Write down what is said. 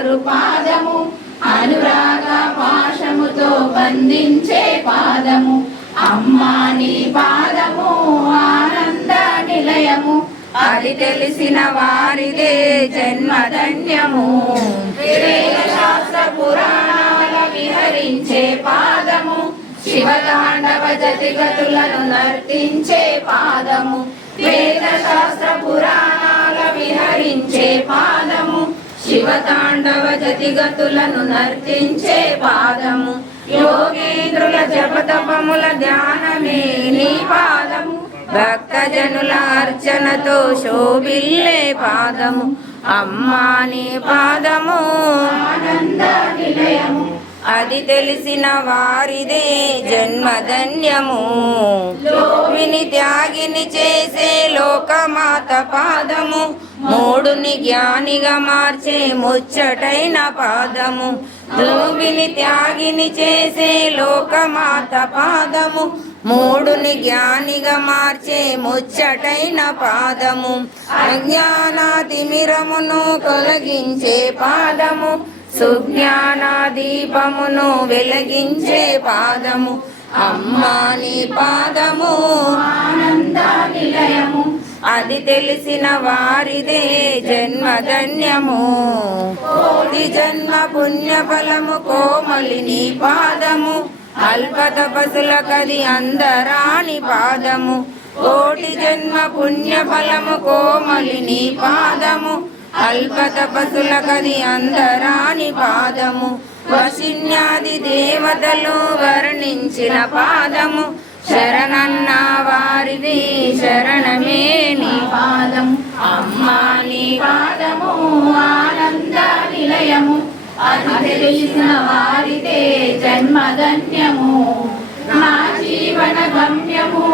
వారు పాదము అనురాగ పాశముతో బంధించే పాదము అమ్మా నీ పాదము ఆనంద నిలయము అది తెలిసిన వారిదే జన్మధన్యము వేద శాస్త్ర పురాణాల విహరించే పాదము శివతాండవ జతిగతులను నర్తించే పాదము వేద శాస్త్ర పురాణాల విహరించే పాదము శివతాండవ జతిగతులను నర్తించే పాదము యోగేంద్రుల జపతపముల ధ్యానమే నీ పాదము భక్తజనుల అర్చనతో శోభిల్లే పాదము అమ్మా నీ పాదము ఆనంద నిలయము అది తెలిసిన వారిదే జన్మధన్యము లోవిని త్యాగిని చేసే లోకమాత పాదము మూడుని జ్ఞానిగా మార్చే ముచ్చటైన పాదము లోవిని త్యాగిని చేసే లోకమాత పాదము మూడుని జ్ఞానిగా మార్చే ముచ్చటైన పాదము అజ్ఞాన తిమిరమును తొలగించే పాదము సుజ్ఞాన దీపమును వెలిగించే పాదము అమ్మా నీ పాదము ఆనంద నిలయము అది తెలిసిన వారిదే జన్మధన్యము కోటి జన్మ పుణ్యఫలము కోమలి నీ పాదము అల్ప తపసులకది అందరాని పాదము కోటి జన్మ పుణ్యఫలము కోమలి నీ పాదము అల్ప తపసులకది అందరాని పాదము వసిన్యాది దేవతలు వర్ణించిన పాదము శరణన్న వారిది శరణమే నీ పాదము అమ్మా నీ పాదము ఆనంద నిలయము అది తెలిసిన వారిదే జన్మధన్యము నా జీవన గమ్యము